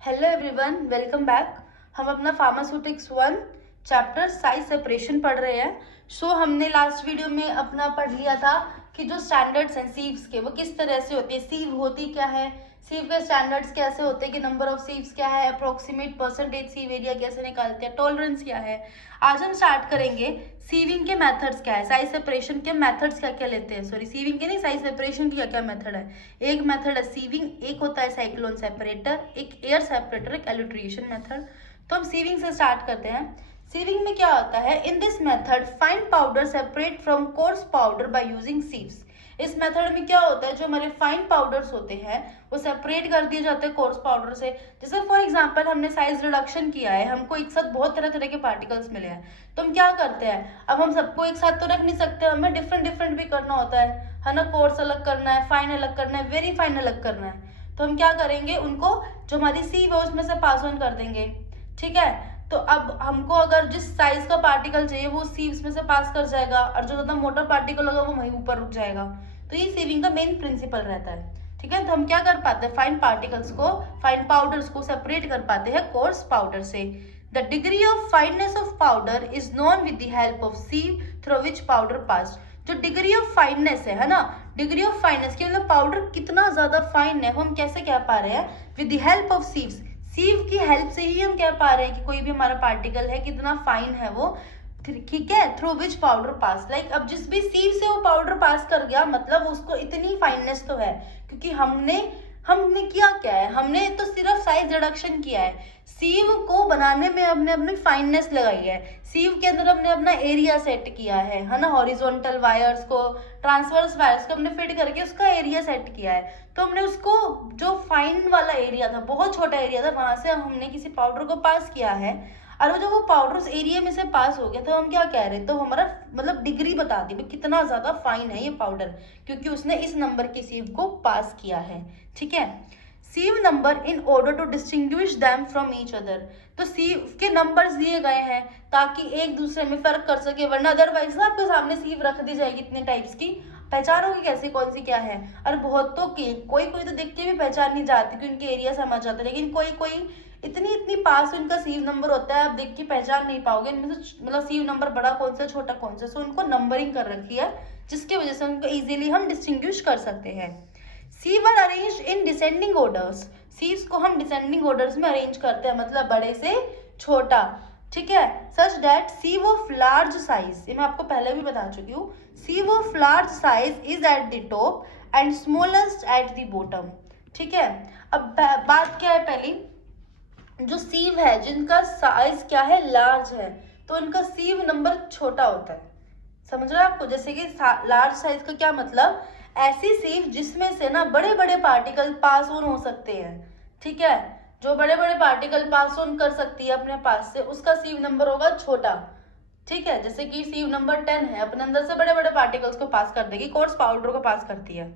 Hello everyone, welcome back. हम अपना pharmaceutics 1 chapter size separation पढ़ रहे हैं। हमने लास्ट वीडियो में अपना पढ़ लिया था कि जो स्टैंडर्ड्स हैं सीव्स के वो किस तरह से होती है, सीव होती क्या है, सीव के स्टैंडर्ड्स कैसे होते हैं, कि नंबर ऑफ सीव्स क्या है, अप्रोक्सीमेट परसेंटेज सीव एरिया कैसे निकालते हैं, टॉलरेंस क्या है। आज हम स्टार्ट करेंगे सीविंग के मेथड्स क्या है, साइज सेपरेशन के मेथड्स क्या क्या लेते हैं, सॉरी सीविंग के नहीं, साइज सेपरेशन की क्या क्या मेथड है। एक मेथड है सीविंग, एक होता है साइक्लोन सेपरेटर, एक एयर सेपरेटर, एक एल्यूट्रिएशन मेथड। तो हम सीविंग से स्टार्ट करते हैं। सीविंग में क्या होता है, in this method fine powder separate from course powder by using sieves. इस मेथड में क्या होता है, जो हमारे फाइन पाउडर्स होते हैं वो सेपरेट कर दिए जाते हैं कोर्स पाउडर से। जैसे फॉर एग्जांपल हमने साइज रिडक्शन किया है, हमको एक साथ बहुत तरह तरह के पार्टिकल्स मिले हैं, तो हम क्या करते हैं, अब हम सबको एक साथ तो रख नहीं सकते, हमें डिफरेंट डिफरेंट भी करना होता है ना। कोर्स अलग करना है, फाइन अलग करना है, वेरी फाइन अलग करना है। तो हम क्या करेंगे, उनको जो हमारी सीव है उसमें से पास ऑन कर देंगे। ठीक है, तो अब हमको अगर जिस साइज का पार्टिकल चाहिए वो सीव्स में से पास कर जाएगा, और जो ज्यादा मोटा पार्टिकल होगा वो वहीं ऊपर रुक जाएगा। तो ये सीविंग का मेन प्रिंसिपल रहता है। ठीक है, तो हम क्या कर पाते हैं, फाइन पार्टिकल्स को, फाइन पाउडर्स को सेपरेट कर पाते हैं कोर्स पाउडर से। The degree of fineness of powder is known with the help of sieve through which powder pass. जो डिग्री ऑफ फाइननेस है ना, डिग्री ऑफ फाइननेस की मतलब पाउडर कितना ज्यादा फाइन है, वो हम कैसे कह पा रहे हैं, with the help of sieves. Sieve की हेल्प से ही हम कह पा रहे हैं कि कोई भी हमारा पार्टिकल है कितना फाइन है वो। ठीक है, through which powder pass, like अब जिस भी सीव से वो पाउडर पास कर गया मतलब उसको इतनी फाइननेस तो है, क्योंकि हमने हमने किया क्या है, हमने तो सिर्फ साइज रिडक्शन किया है। सीव को बनाने में हमने अपनी फाइननेस लगाई है, सीव के अंदर हमने अपना एरिया सेट किया है ना, हॉरिजॉन्टल वायर्स को, ट्रांसवर्स वायर्स को हमने फिट करके उसका एरिया सेट किया है। तो हमने उसको जो फाइन वाला एरिया था, बहुत छोटा एरिया था, वहां से हमने किसी पाउडर को पास किया है, और वो जब वो पाउडर उस एरिया में से पास हो गया तो हम क्या कह रहे हैं, तो हमारा मतलब डिग्री बता दी कितना ज्यादा फाइन है ये पाउडर, क्योंकि उसने इस नंबर की सीव को पास किया है। ठीक है, sieve number in order to distinguish them from each other. तो सीव के नंबर्स दिए गए हैं ताकि एक दूसरे में फर्क कर सके, वरना अदरवाइज ना आपके सामने सीव रख दी जाएगी इतने टाइप्स की, पहचानोगे कैसे कौन सी क्या है। और बहुतों की कोई कोई तो देख के भी पहचान नहीं जाती क्योंकि उनके एरिया समझ जाता है, लेकिन कोई कोई इतनी इतनी पास उनका सीव नंबर होता है, आप देख के पहचान नहीं पाओगे इनमें से मतलब सीव नंबर बड़ा कौन सा छोटा कौन सा। सो उनको नंबरिंग कर रखी है जिसकी वजह से उनको इजीली हम डिस्टिंग्विश कर सकते हैं। Sieve are arranged in descending orders. Sieves को हम डिसेंडिंग ऑर्डर्स में अरेंज करते हैं, मतलब बड़े से छोटा। ठीक है, such that sieve of large size, ये मैं आपको पहले भी बता चुकी हूँ, sieve of large size is at the top and smallest at the bottom. ठीक है, अब बात क्या है, पहली जो सीव है जिनका साइज क्या है, लार्ज है, तो उनका सीव नंबर छोटा होता है। समझ रहे हो आपको, जैसे कि लार्ज साइज का क्या मतलब, ऐसी सीव जिसमें से ना बड़े बड़े पार्टिकल पास ऑन हो सकते हैं। ठीक है, जो बड़े बड़े पार्टिकल पास ऑन कर सकती है अपने पास से, उसका सीव नंबर होगा छोटा। ठीक है, जैसे कि सीव नंबर 10 है, अपने अंदर से बड़े बड़े पार्टिकल्स को पास कर देगी, कोर्स पाउडर को पास करती है।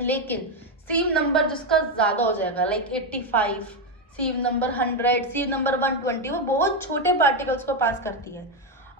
लेकिन सीव नंबर जिसका ज्यादा हो जाएगा, लाइक 85, सीव नंबर 100, सीव नंबर 120, वो बहुत छोटे पार्टिकल्स को पास करती है।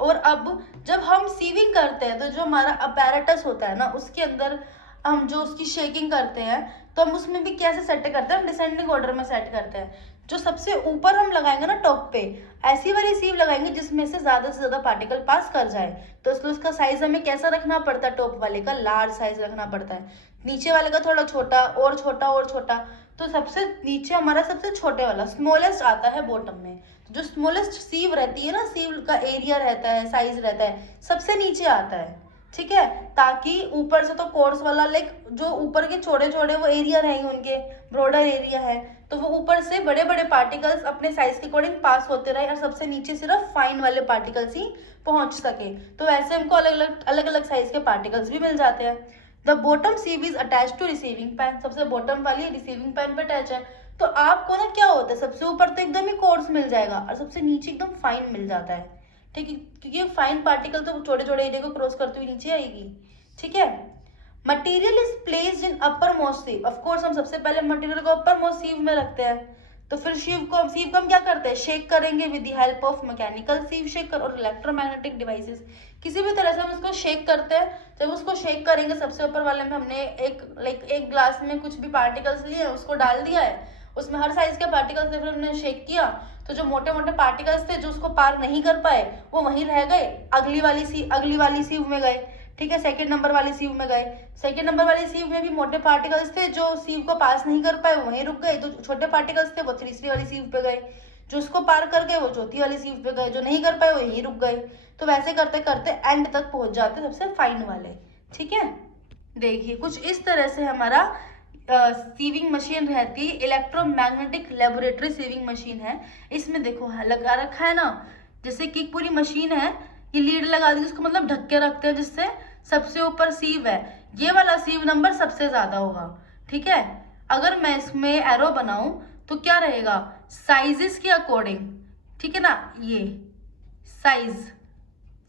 और अब जब हम सीविंग करते हैं तो जो हमारा अपैरेटस होता है ना, उसके अंदर हम जो उसकी शेकिंग करते हैं, तो हम उसमें भी कैसे सेट करते हैं, हम डिसेंडिंग ऑर्डर में सेट करते हैं। जो सबसे ऊपर हम लगाएंगे ना टॉप पे, ऐसी वाली सीव लगाएंगे जिसमें से ज्यादा पार्टिकल पास कर जाए, तो इसलिए उसका साइज हमें कैसा रखना पड़ता है, टॉप वाले का लार्ज साइज रखना पड़ता है, नीचे वाले का थोड़ा छोटा और छोटा और छोटा। तो सबसे नीचे हमारा सबसे छोटे वाला स्मॉलेस्ट आता है बॉटम में। जो स्मॉलेस्ट सीव रहती है ना, सीव का एरिया रहता है, साइज रहता है, सबसे नीचे आता है। ठीक है, ताकि ऊपर से तो कोर्स वाला, लाइक जो ऊपर के छोटे छोटे वो एरिया रहेंगे, उनके ब्रॉडर एरिया है, तो वो ऊपर से बड़े बड़े पार्टिकल्स अपने साइज के अकॉर्डिंग पास होते रहे, और सबसे नीचे सिर्फ फाइन वाले पार्टिकल्स ही पहुंच सके। तो वैसे हमको अलग अलग साइज के पार्टिकल्स भी मिल जाते हैं। The bottom sieve is attach to receiving pan, सबसे बॉटम वाली रिसीविंग पैन पे अटैच है। तो आपको ना क्या होता है, सबसे ऊपर तो एकदम ही कोर्स मिल जाएगा और सबसे नीचे एकदम फाइन मिल जाता है। ठीक है, क्योंकि फाइन पार्टिकल तो छोटे छोटे एरिया को क्रॉस करते हुए नीचे आएगी। ठीक है, material is placed in upper most sieve, of course हम सबसे पहले मटेरियल को अपर मोस्ट सीव में रखते हैं। तो फिर सीव को हम क्या करते हैं, शेक करेंगे with the help of mechanical sieve shaker और इलेक्ट्रोमैग्नेटिक डिवाइसेस। किसी भी तरह से हम इसको शेक करते हैं। जब उसको शेक करेंगे, सबसे ऊपर वाले में हमने एक ग्लास में कुछ भी पार्टिकल्स लिए, उसको डाल दिया है, उसमें हर साइज के पार्टिकल्स थे, फिर हमने शेक किया तो जो मोटे मोटे पार्टिकल्स थे जो उसको पार नहीं कर पाए वो वहीं रह गए, अगली वाली सीव में गए। ठीक है, सेकंड नंबर वाली सीव में गए। सेकंड नंबर वाली सीव में भी मोटे पार्टिकल्स थे जो सीव को पास नहीं कर पाए, वो वहीं रुक गए। तो छोटे पार्टिकल्स थे वो तीसरी वाली सीव पे गए, जो उसको पार कर गए वो चौथी वाली सीव पे गए, जो नहीं कर पाए वो यहीं रुक गए। तो वैसे करते करते एंड तक पहुंच जाते सबसे फाइन वाले। ठीक है, देखिए कुछ इस तरह से हमारा सीविंग मशीन रहती है, इलेक्ट्रोमैग्नेटिक लेबोरेटरी सीविंग मशीन है। इसमें देखो लगा रखा है ना, जैसे कि पूरी मशीन है, ये लीड लगा दी, उसको मतलब ढक के रखते हैं जिससे सबसे ऊपर सीव है, ये वाला सीव नंबर सबसे ज्यादा होगा। ठीक है, अगर मैं इसमें एरो बनाऊं तो क्या रहेगा, साइजेस के अकॉर्डिंग, ठीक है ना, ये साइज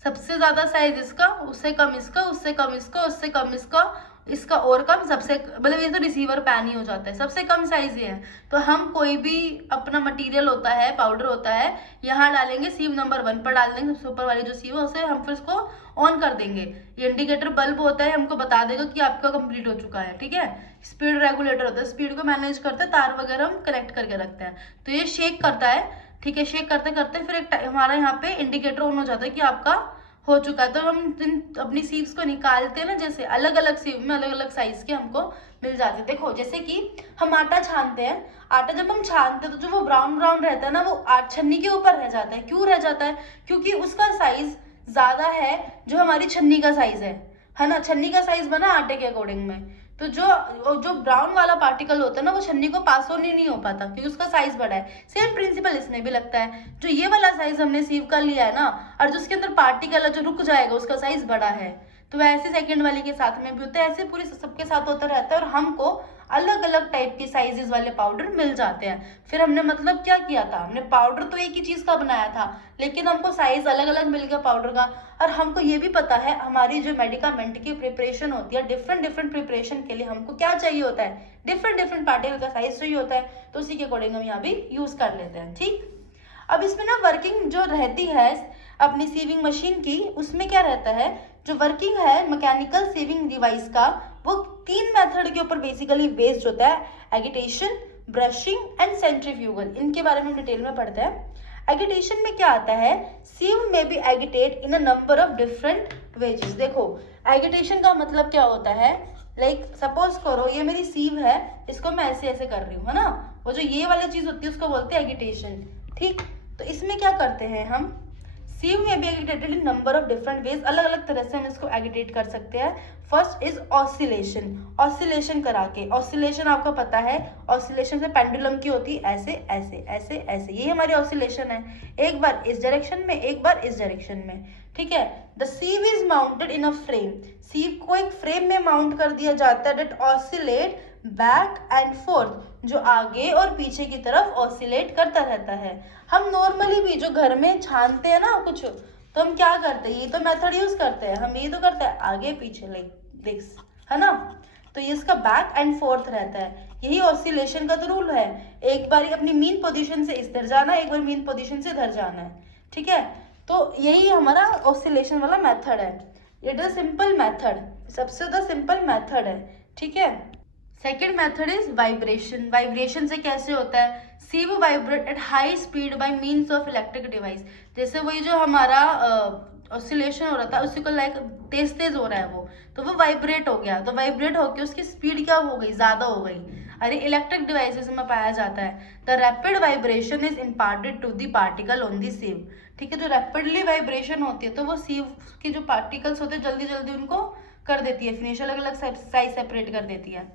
सबसे ज्यादा साइज इसका, उससे कम इसका, उससे कम इसका, उससे कम इसका, इसका और कम, सबसे मतलब ये तो रिसीवर पैन ही हो जाता है, सबसे कम साइज ये है। तो हम कोई भी अपना मटेरियल होता है, पाउडर होता है, यहाँ डालेंगे, सीव नंबर 1 पर डाल देंगे, सबसे ऊपर वाली जो सीव है उसे हम फिर इसको ऑन कर देंगे। ये इंडिकेटर बल्ब होता है, हमको बता देगा कि आपका कंप्लीट हो चुका है। ठीक है, स्पीड रेगुलेटर होता है, स्पीड को मैनेज करते हैं, तार वगैरह हम कनेक्ट करके रखते हैं। तो ये शेक करता है। ठीक है, शेक करते करते फिर एक हमारा यहाँ पे इंडिकेटर ऑन हो जाता है कि आपका हो चुका है। तो हम अपनी सीव्स को निकालते हैं ना, जैसे अलग अलग सीव में अलग अलग साइज के हमको मिल जाते हैं। देखो जैसे कि हम आटा छानते हैं, आटा जब हम छानते हैं तो जो वो ब्राउन ब्राउन रहता है ना, वो छन्नी के ऊपर रह जाता है। क्यों रह जाता है, क्योंकि उसका साइज ज्यादा है जो हमारी छन्नी का साइज है ना, छन्नी का साइज बना आटे के अकॉर्डिंग में। तो जो ब्राउन वाला पार्टिकल होता है ना, वो छन्नी को पास ऑन ही नहीं हो पाता क्योंकि उसका साइज बड़ा है। सेम प्रिंसिपल इसमें भी लगता है, जो ये वाला साइज हमने सीव का लिया है ना, और जो उसके अंदर पार्टिकल है जो रुक जाएगा उसका साइज बड़ा है, तो वैसे सेकंड वाली के साथ में भी होता है, ऐसे पूरी सबके साथ होता रहता है। और हमको अलग अलग टाइप के साइजेस वाले पाउडर मिल जाते हैं। फिर हमने मतलब क्या किया था, हमने पाउडर तो एक ही चीज का बनाया था, लेकिन हमको साइज अलग अलग मिल गया पाउडर का। और हमको ये भी पता है हमारी जो मेडिकामेंट की प्रिपरेशन होती है, डिफरेंट डिफरेंट प्रिपरेशन के लिए हमको क्या चाहिए होता है, डिफरेंट डिफरेंट पार्टिकल का साइज चाहिए होता है। तो उसी के अकॉर्डिंग हम यहाँ भी यूज कर लेते हैं। ठीक, अब इसमें ना वर्किंग जो रहती है अपनी सीविंग मशीन की, उसमें क्या रहता है, जो वर्किंग है मैकेनिकल सीविंग डिवाइस का, वो 3 मेथड के ऊपर बेसिकली बेस्ड होता है, एगिटेशन, ब्रशिंग एंड सेंट्रीफ्यूगल। इनके बारे में डिटेल में पढ़ते हैं। एगिटेशन में क्या आता है, सीव में be agitate in a number of different ways. देखो एगिटेशन का मतलब क्या होता है, लाइक सपोज करो ये मेरी सीव है, इसको मैं ऐसे ऐसे कर रही हूँ, है ना, वो जो ये वाली चीज होती है उसको बोलते हैं एगिटेशन। ठीक, तो इसमें क्या करते हैं हम, सीव में भी एगिटेटेड इन नंबर ऑफ डिफरेंट वेज, अलग अलग तरह से हम इसको एगिटेट कर सकते हैं। फर्स्ट इज ऑसिलेशन, ऑसिलेशन करा के, ऑसिलेशन आपको पता है, ऑसिलेशन से पेंडुलम की होती है ऐसे ऐसे ऐसे ऐसे, ये हमारी ऑसिलेशन है, एक बार इस डायरेक्शन में एक बार इस डायरेक्शन में। ठीक है, the sieve is mounted in a frame, sieve को एक फ्रेम में माउंट कर दिया जाता है, that oscillate back and forth, जो आगे और पीछे की तरफ ऑसिलेट करता रहता है। हम नॉर्मली भी जो घर में छानते हैं ना कुछ, तो हम क्या करते हैं, ये तो मेथड यूज करते हैं, हम ये तो करते हैं आगे पीछे, लाइक दिस, है ना, तो ये इसका बैक एंड फोर्थ रहता है। यही ऑसिलेशन का तो रूल है, एक बार अपनी मीन पोजीशन से इधर जाना है, एक बार मीन पोजीशन से इधर जाना है। ठीक है, तो यही हमारा ऑसिलेशन वाला मेथड है। इट इज सिंपल मेथड, सबसे ज्यादा सिंपल मेथड है। ठीक है, second method is vibration. Vibration से कैसे होता है, sieve vibrate at high speed by means of electric device. जैसे वही जो हमारा ऑसिलेशन हो रहा था उसी को लाइक तेज तेज हो रहा है तो वो वाइब्रेट हो गया, तो वाइब्रेट होकर उसकी स्पीड क्या हो गई, ज्यादा हो गई। अरे इलेक्ट्रिक डिवाइसेस में पाया जाता है। The rapid vibration is imparted to the particle on the sieve. ठीक है, जो रैपिडली वाइब्रेशन होती है तो वो सीव के जो पार्टिकल्स होते हैं जल्दी जल्दी उनको कर देती है, फिनिश अलग अलग साइज सेपरेट कर देती है।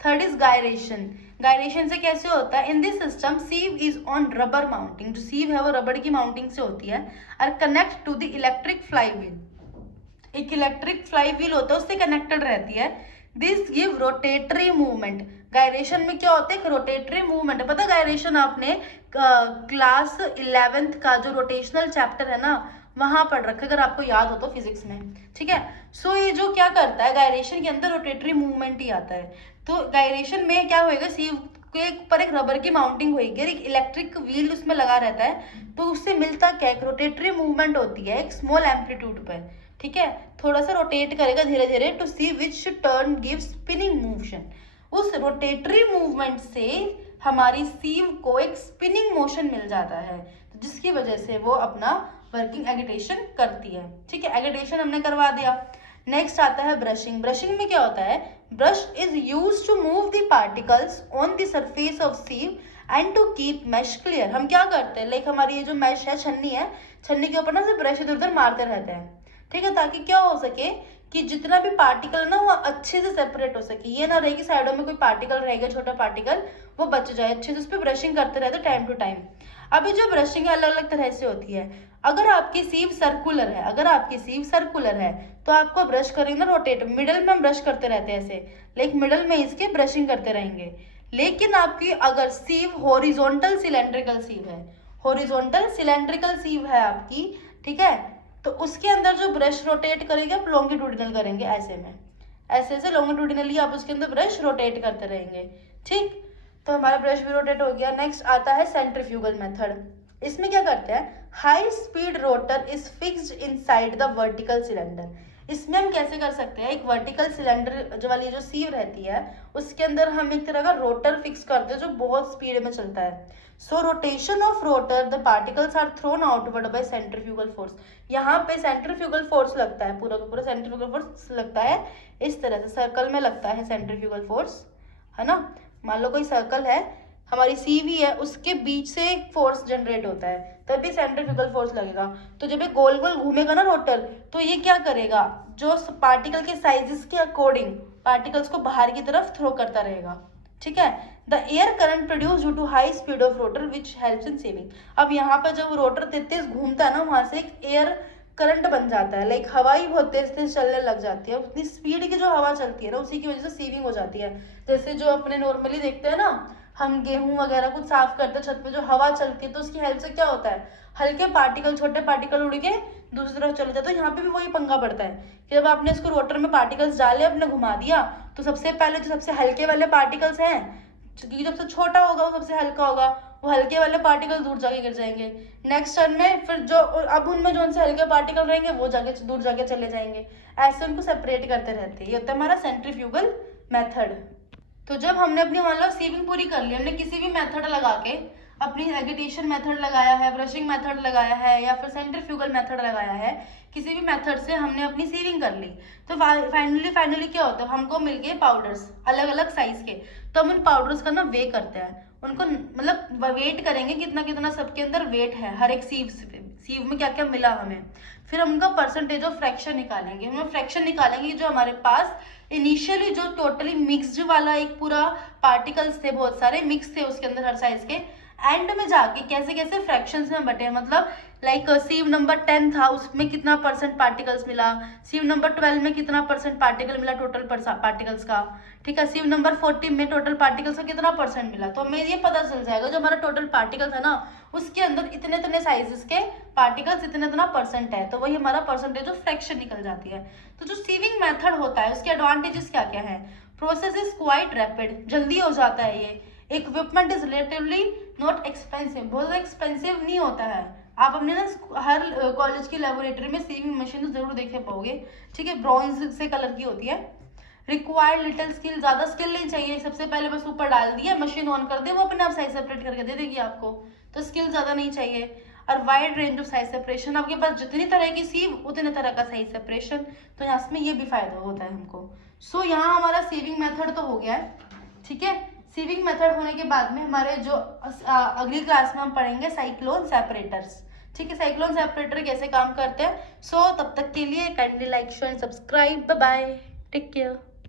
Third is gyration. गायरेशन से कैसे होता है, in this system sieve is on rubber mounting, जो सीव है वो रबर की माउंटिंग से होती है, और connect to the electric flywheel, एक इलेक्ट्रिक फ्लाई व्हील होता है उससे कनेक्टेड रहती है। This give rotatory movement. Gyration में क्या होता है, एक रोटेटरी मूवमेंट है। पता गायरेशन आपने क्लास 11th का जो रोटेशनल चैप्टर है ना वहां पढ़ रखा है, अगर आपको याद हो तो फिजिक्स में। ठीक है, सो ये जो क्या करता है, गायरेशन के अंदर रोटेटरी मूवमेंट ही आता है। तो गायरेशन में क्या होएगा, सीव के ऊपर एक रबर की माउंटिंग होगी, एक इलेक्ट्रिक व्हील उसमें लगा रहता है, तो उससे मिलता क्या, एक रोटेटरी मूवमेंट होती है एक स्मॉल एम्पलीट्यूड पर। ठीक है, थोड़ा सा रोटेट करेगा धीरे धीरे, to see which turn give spinning motion. उस रोटेटरी मूवमेंट से हमारी सीव को एक स्पिनिंग मोशन मिल जाता है, तो जिसकी वजह से वो अपना वर्किंग एगिटेशन करती है। ठीक है, एगिटेशन हमने करवा दिया। नेक्स्ट आता है ब्रशिंग। ब्रशिंग में क्या होता है, brush is use to move the particles on the surface of sieve and to keep mesh clear. हम क्या करते हैं, लाइक हमारी ये जो मैश है, छन्नी है, छन्नी के ऊपर ना से ब्रश इधर उधर मारते रहते हैं। ठीक है, ताकि क्या हो सके कि जितना भी पार्टिकल है ना वो अच्छे से सेपरेट हो सके। ये ना रहे कि साइडों में कोई पार्टिकल रहेगा, छोटा पार्टिकल, वो बच जाए। अच्छे से उस पर ब्रशिंग करते रहते टाइम टू टाइम। अभी जो ब्रशिंग है अलग अलग तरह से होती है। अगर आपकी सीव सर्कुलर है, अगर आपकी सीव सर्कुलर है तो आपको ब्रश करेंगे ना रोटेट, मिडल में हम ब्रश करते रहते हैं ऐसे, लाइक मिडल में इसके ब्रशिंग करते रहेंगे। लेकिन आपकी अगर सीव हॉरिजॉन्टल सिलेंड्रिकल सीव है, हॉरिजॉन्टल सिलेंड्रिकल सीव है आपकी, ठीक है, तो उसके अंदर जो ब्रश रोटेट करेंगे आप लॉन्गिट्यूडिनल करेंगे, ऐसे में, ऐसे से लॉन्गिट्यूडिनली आप उसके अंदर ब्रश रोटेट करते रहेंगे। ठीक, तो हमारा ब्रश भी रोटेट हो गया। नेक्स्ट आता है सेंट्रीफ्यूगल मेथड। इसमें क्या करते हैं, high speed rotor is fixed inside the vertical cylinder. इसमें हम कैसे कर सकते हैं, एक वर्टिकल सिलेंडर जो वाली जो सीव रहती है उसके अंदर हम एक तरह का रोटर फिक्स करते हैं जो बहुत स्पीड में चलता है। So rotation of rotor the particles are thrown outward by centrifugal force. यहाँ पे सेंट्रीफ्यूगल फोर्स लगता है, पूरा का पूरा सेंट्रीफ्यूगल फोर्स लगता है इस तरह से, सर्कल में लगता है सेंट्रीफ्यूगल फोर्स, है ना। मान लो कोई सर्कल है, हमारी सीवी है, उसके बीच से एक फोर्स जनरेट होता है, तभी सेंट्रीफ्यूगल फोर्स लगेगा। तो जब ये गोल गोल घूमेगा ना रोटर, तो ये क्या करेगा, जो पार्टिकल के साइजेस के अकॉर्डिंग पार्टिकल्स को बाहर की तरफ थ्रो करता रहेगा। ठीक है, the air current produce due to high speed of rotor which helps in sieving. अब यहाँ पर जब रोटर तेज घूमता है ना, वहां से एक एयर करंट बन जाता है, लाइक हवा ही बहुत तेज तेज चलने लग जाती है। उतनी स्पीड की जो हवा चलती है ना, उसी की वजह से सीविंग हो जाती है। जैसे जो अपने नॉर्मली देखते हैं ना, हम गेहूं वगैरह कुछ साफ करते हैं छत पे, जो हवा चलती है तो उसकी हेल्प से क्या होता है, हल्के पार्टिकल, छोटे पार्टिकल उड़ के दूसरी तरफ चले जाते हैं। तो यहाँ पे भी वही पंगा पड़ता है कि जब आपने इसको रोटर में पार्टिकल्स डाले, आपने घुमा दिया, तो सबसे पहले जो सबसे हल्के वाले पार्टिकल्स हैं, क्योंकि सबसे छोटा होगा वो सबसे हल्का होगा, वो हल्के वाले पार्टिकल दूर जाके गिर जाएंगे। नेक्स्ट टर्न में फिर जो अब उनमें जो उनसे हल्के पार्टिकल रहेंगे वो जाके दूर जाके चले जाएंगे। ऐसे उनको सेपरेट करते रहते हैं। ये होता है हमारा सेंट्रीफ्यूगल मेथड। तो जब हमने अपनी मान लो सीविंग पूरी कर ली, हमने किसी भी मेथड लगा के अपनी एगिटेशन मेथड लगाया है, ब्रशिंग मेथड लगाया है, या फिर सेंट्रीफ्यूगल मेथड लगाया है, किसी भी मेथड से हमने अपनी सीविंग कर ली, तो फाइनली क्या होता है, हमको मिल गए पाउडर्स अलग अलग साइज के। तो हम उन पाउडर्स का ना वे करते हैं, उनको मतलब वेट करेंगे कितना कितना सबके अंदर वेट है, हर एक सीव में क्या क्या मिला हमें। फिर हम उनका परसेंटेज ऑफ फ्रैक्शन निकालेंगे। हम फ्रैक्शन निकालेंगे जो हमारे पास इनिशियली जो टोटली मिक्स्ड वाला एक पूरा पार्टिकल्स थे, बहुत सारे मिक्स थे उसके अंदर हर साइज के, एंड में जाके कैसे कैसे फ्रैक्शंस में बटे, मतलब लाइक सीव नंबर 10 था, उसमें कितना परसेंट पार्टिकल्स मिला, सीव नंबर 12 में कितना परसेंट पार्टिकल मिला टोटल पार्टिकल्स का, ठीक है, सीव नंबर 40 में टोटल पार्टिकल्स का कितना परसेंट मिला। तो हमें ये पता चल जाएगा जो हमारा टोटल पार्टिकल था ना, उसके अंदर इतने इतने साइजेस के पार्टिकल्स इतना इतना परसेंट है, तो वही हमारा परसेंटेज ऑफ फ्रैक्शन निकल जाती है। तो जो सीविंग मेथड होता है उसके एडवांटेजेस क्या क्या है, प्रोसेस इज क्वाइट रैपिड, जल्दी हो जाता है ये। Equipment is relatively not expensive, बहुत ज़्यादा एक्सपेंसिव नहीं होता है। आप अपने ना हर कॉलेज की लेबोरेटरी में सीविंग मशीन जरूर देखे पाओगे, ठीक है, ब्रॉन्ज से कलर की होती है। रिक्वायर्ड लिटिल स्किल, ज़्यादा स्किल नहीं चाहिए, सबसे पहले बस ऊपर डाल दिया, मशीन ऑन कर दे, वो अपने आप साइज सेपरेट करके दे देगी आपको, तो स्किल ज़्यादा नहीं चाहिए। और wide range of size separation, आपके पास जितनी तरह की सीव उतने तरह का साइज सेपरेशन, तो यहाँ में ये भी फायदा होता है हमको। सो यहाँ हमारा सीविंग मेथड तो हो गया है, ठीक है। सीविंग मेथड होने के बाद में हमारे जो अगली क्लास में हम पढ़ेंगे साइक्लोन सेपरेटर्स, ठीक है, साइक्लोन सेपरेटर कैसे काम करते हैं। सो तब तक के लिए kindly like share and subscribe, bye bye, take care.